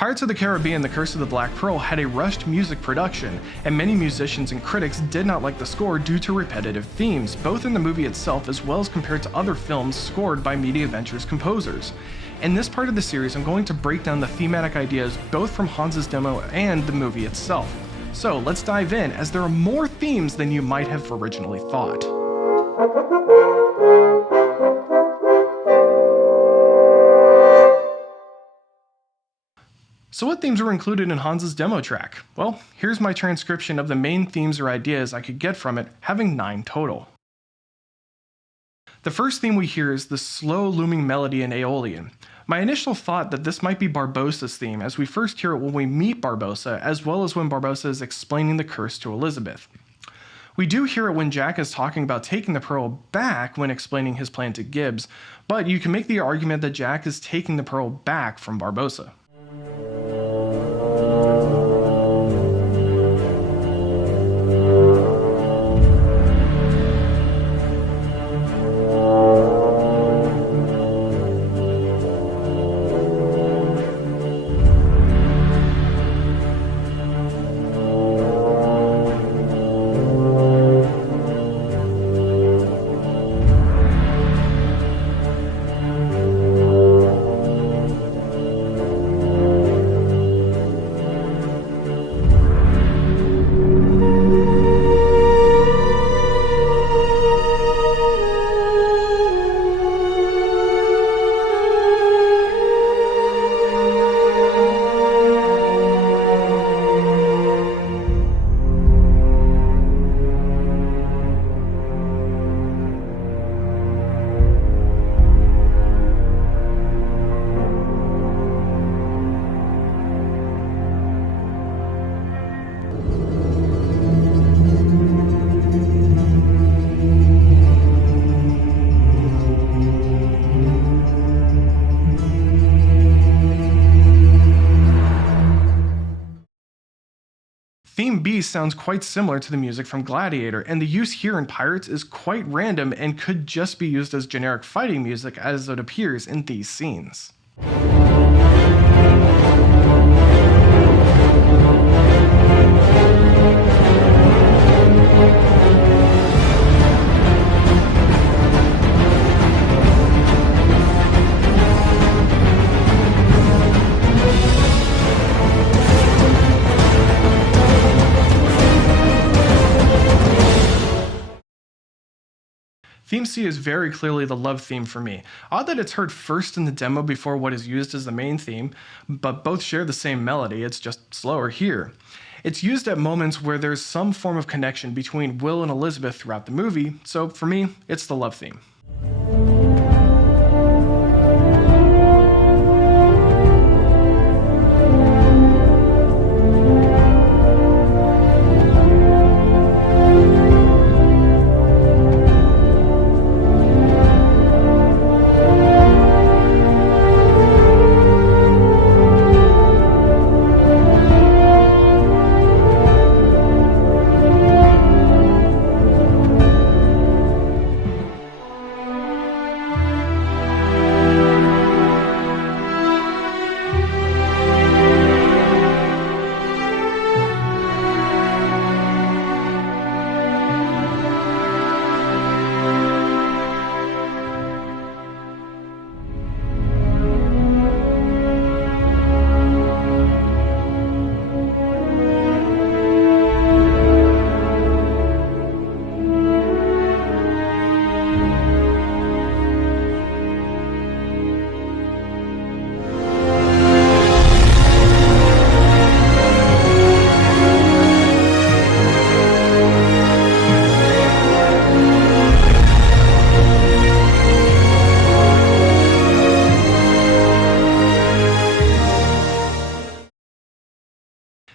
Pirates of the Caribbean: The Curse of the Black Pearl had a rushed music production, and many musicians and critics did not like the score due to repetitive themes, both in the movie itself as well as compared to other films scored by Media Ventures composers. In this part of the series, I'm going to break down the thematic ideas both from Hans's demo and the movie itself. So let's dive in, as there are more themes than you might have originally thought. So what themes were included in Hans's demo track? Well, here's my transcription of the main themes or ideas I could get from it, having 9 total. The first theme we hear is the slow looming melody in Aeolian. My initial thought that this might be Barbossa's theme, as we first hear it when we meet Barbossa, as well as when Barbossa is explaining the curse to Elizabeth. We do hear it when Jack is talking about taking the pearl back when explaining his plan to Gibbs, but you can make the argument that Jack is taking the pearl back from Barbossa. Theme B sounds quite similar to the music from Gladiator, and the use here in Pirates is quite random and could just be used as generic fighting music as it appears in these scenes. Theme C is very clearly the love theme for me. Odd that it's heard first in the demo before what is used as the main theme, but both share the same melody, it's just slower here. It's used at moments where there's some form of connection between Will and Elizabeth throughout the movie, so for me, it's the love theme.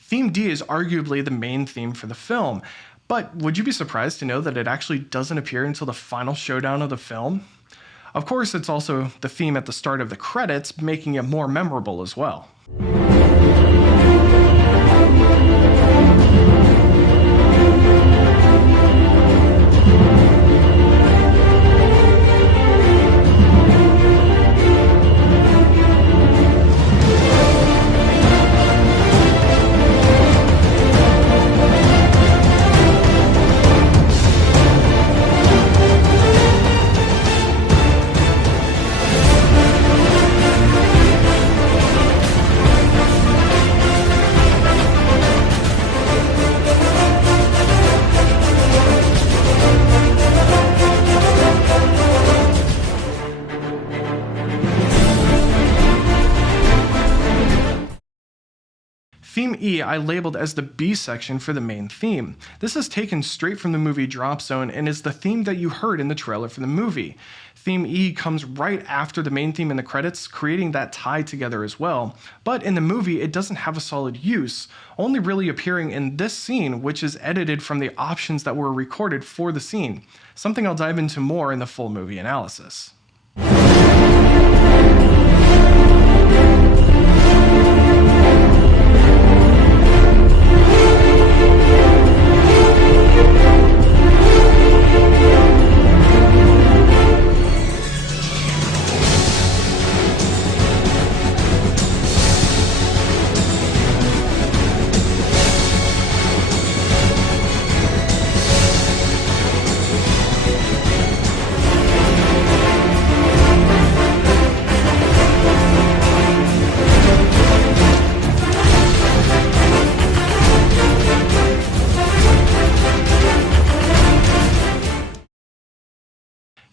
Theme D is arguably the main theme for the film, but would you be surprised to know that it actually doesn't appear until the final showdown of the film? Of course, it's also the theme at the start of the credits, making it more memorable as well. Theme E I labeled as the B section for the main theme. This is taken straight from the movie Drop Zone and is the theme that you heard in the trailer for the movie. Theme E comes right after the main theme in the credits, creating that tie together as well. But in the movie, it doesn't have a solid use, only really appearing in this scene, which is edited from the options that were recorded for the scene, something I'll dive into more in the full movie analysis.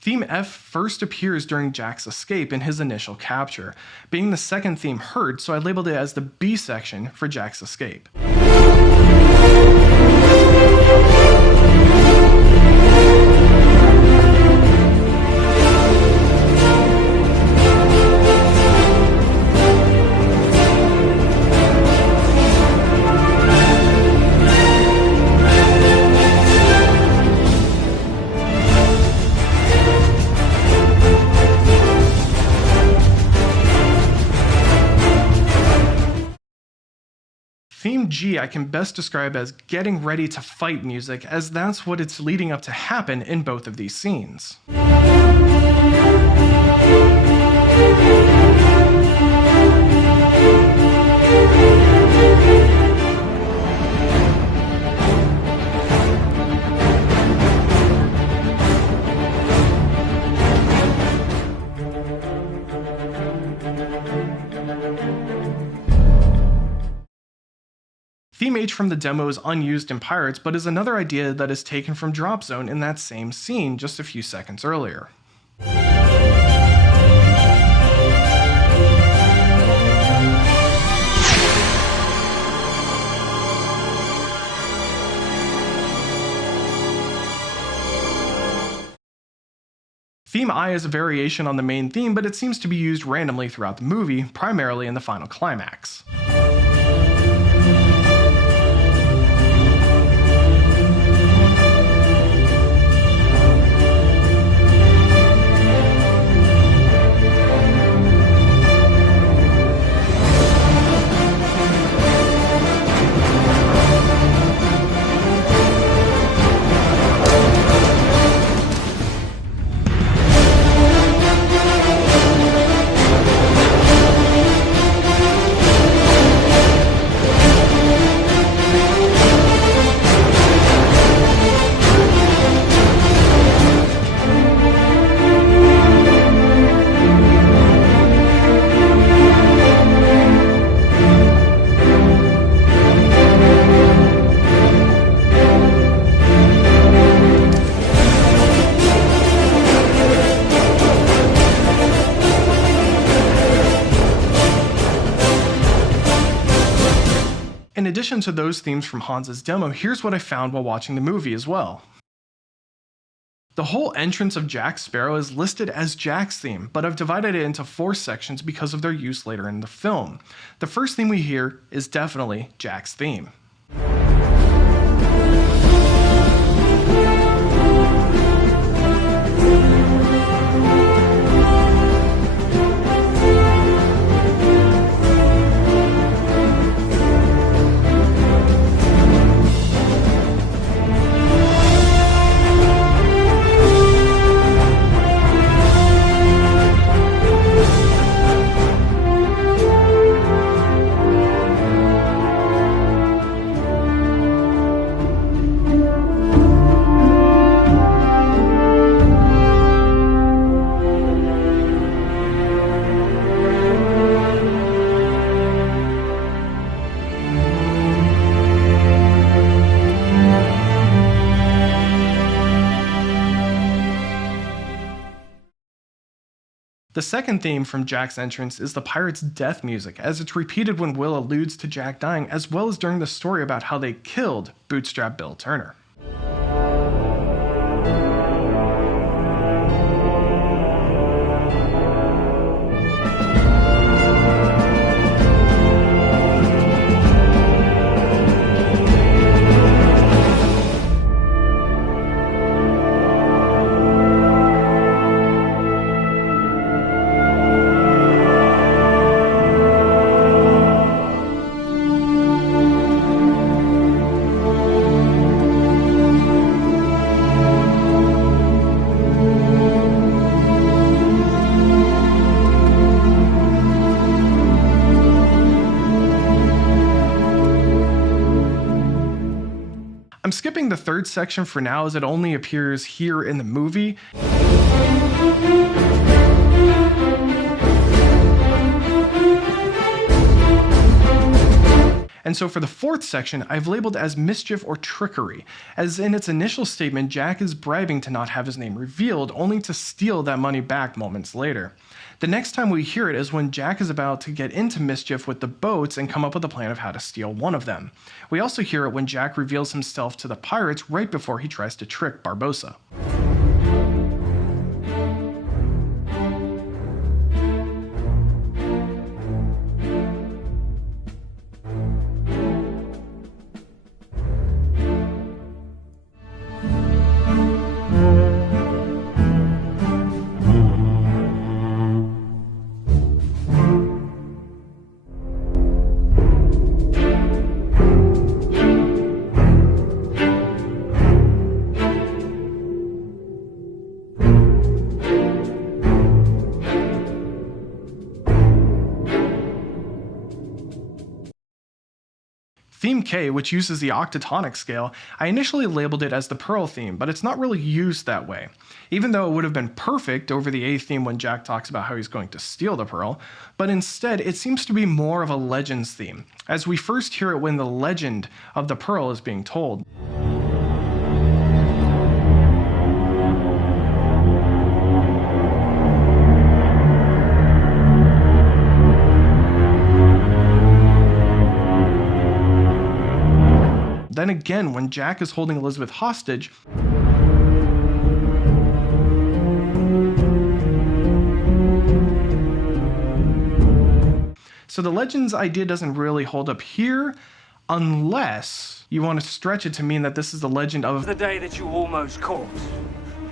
Theme F first appears during Jack's escape in his initial capture, being the second theme heard, so I labeled it as the B section for Jack's escape. Theme G I can best describe as getting ready to fight music, as that's what it's leading up to happen in both of these scenes. Theme H from the demo is unused in Pirates, but is another idea that is taken from Drop Zone in that same scene just a few seconds earlier. Theme I is a variation on the main theme, but it seems to be used randomly throughout the movie, primarily in the final climax. In addition to those themes from Hans's demo, here's what I found while watching the movie as well. The whole entrance of Jack Sparrow is listed as Jack's theme, but I've divided it into 4 sections because of their use later in the film. The first theme we hear is definitely Jack's theme. The second theme from Jack's entrance is the pirate's death music, as it's repeated when Will alludes to Jack dying, as well as during the story about how they killed Bootstrap Bill Turner. I'm skipping the third section for now as it only appears here in the movie. And so for the fourth section, I've labeled as mischief or trickery, as in its initial statement, Jack is bribing to not have his name revealed, only to steal that money back moments later. The next time we hear it is when Jack is about to get into mischief with the boats and come up with a plan of how to steal one of them. We also hear it when Jack reveals himself to the pirates right before he tries to trick Barbossa. Theme K, which uses the octatonic scale, I initially labeled it as the Pearl theme, but it's not really used that way. Even though it would have been perfect over the A theme when Jack talks about how he's going to steal the Pearl, but instead it seems to be more of a Legends theme, as we first hear it when the legend of the Pearl is being told. Then again, when Jack is holding Elizabeth hostage, so the Legends idea doesn't really hold up here, unless you want to stretch it to mean that this is the legend of the day that you almost caught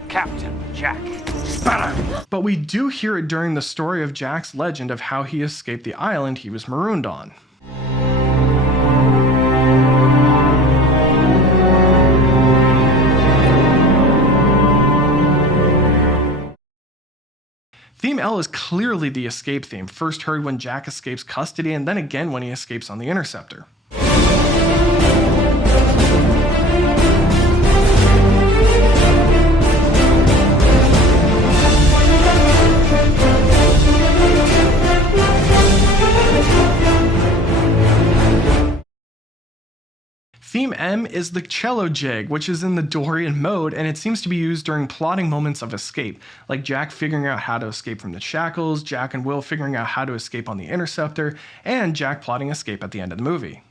Captain Jack Sparrow. But we do hear it during the story of Jack's legend of how he escaped the island he was marooned on. Theme L is clearly the escape theme, first heard when Jack escapes custody and then again when he escapes on the Interceptor. Theme M is the cello jig, which is in the Dorian mode, and it seems to be used during plotting moments of escape, like Jack figuring out how to escape from the shackles, Jack and Will figuring out how to escape on the Interceptor, and Jack plotting escape at the end of the movie.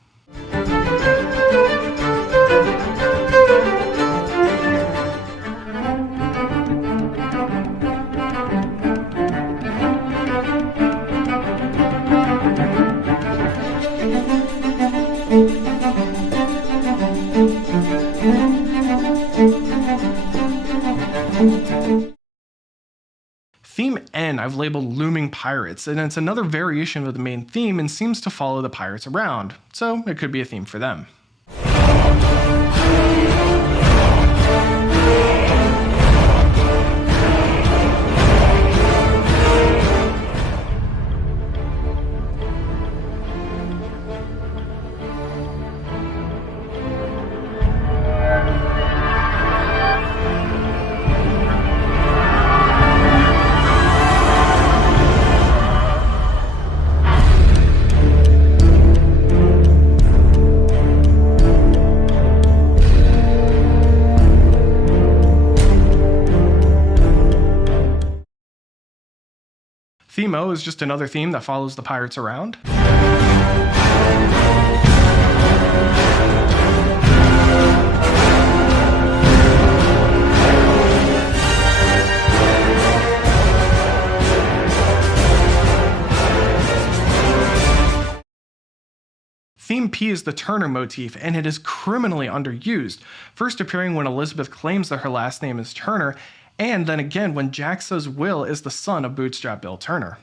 Theme N I've labeled Looming Pirates, and it's another variation of the main theme and seems to follow the pirates around, so it could be a theme for them. Theme O is just another theme that follows the pirates around. Theme P is the Turner motif, and it is criminally underused, first appearing when Elizabeth claims that her last name is Turner, and then again when Jack says Will is the son of Bootstrap Bill Turner.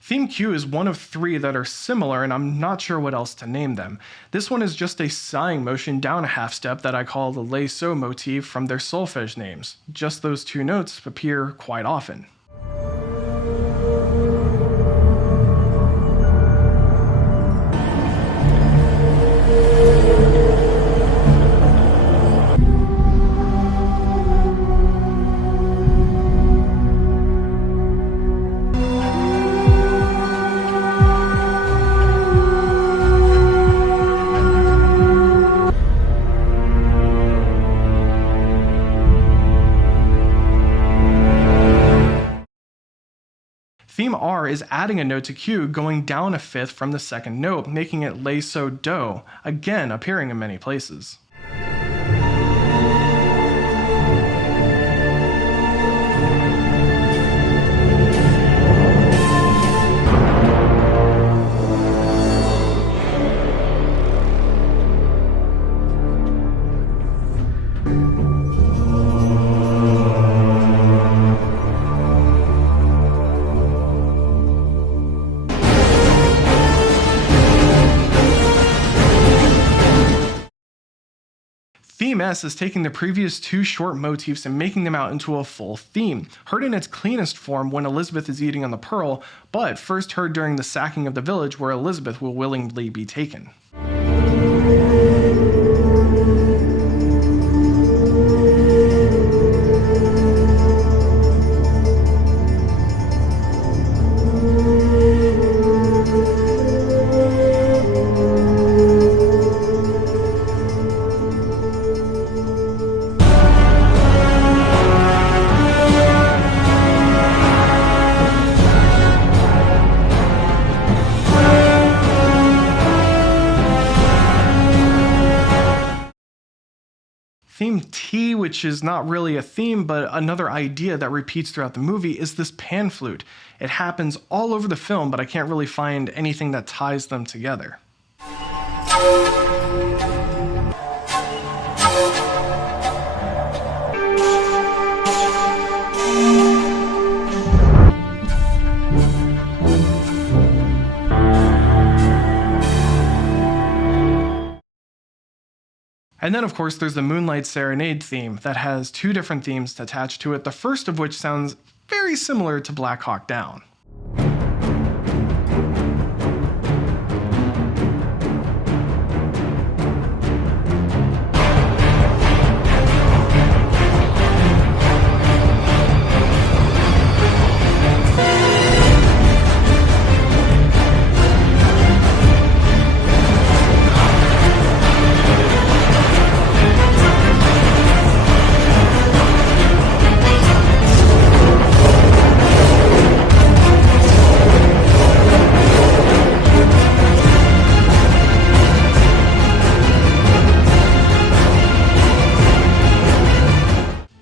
Theme Q is one of 3 that are similar, and I'm not sure what else to name them. This one is just a sighing motion down a half step that I call the lay so motif from their solfege names. Just those 2 notes appear quite often. Theme R is adding a note to Q, going down a fifth from the second note, making it lay so do, again appearing in many places. Theme S is taking the previous 2 short motifs and making them out into a full theme, heard in its cleanest form when Elizabeth is eating on the Pearl, but first heard during the sacking of the village where Elizabeth will willingly be taken. Theme T, which is not really a theme, but another idea that repeats throughout the movie, is this pan flute. It happens all over the film, but I can't really find anything that ties them together. And then of course there's the Moonlight Serenade theme that has 2 different themes attached to it, the first of which sounds very similar to Black Hawk Down.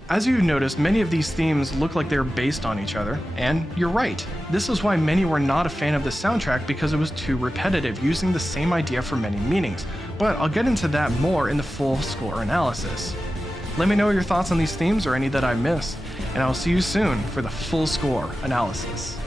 As you've noticed, many of these themes look like they're based on each other, and you're right. This is why many were not a fan of the soundtrack, because it was too repetitive, using the same idea for many meanings. But I'll get into that more in the full score analysis. Let me know your thoughts on these themes or any that I missed, and I'll see you soon for the full score analysis.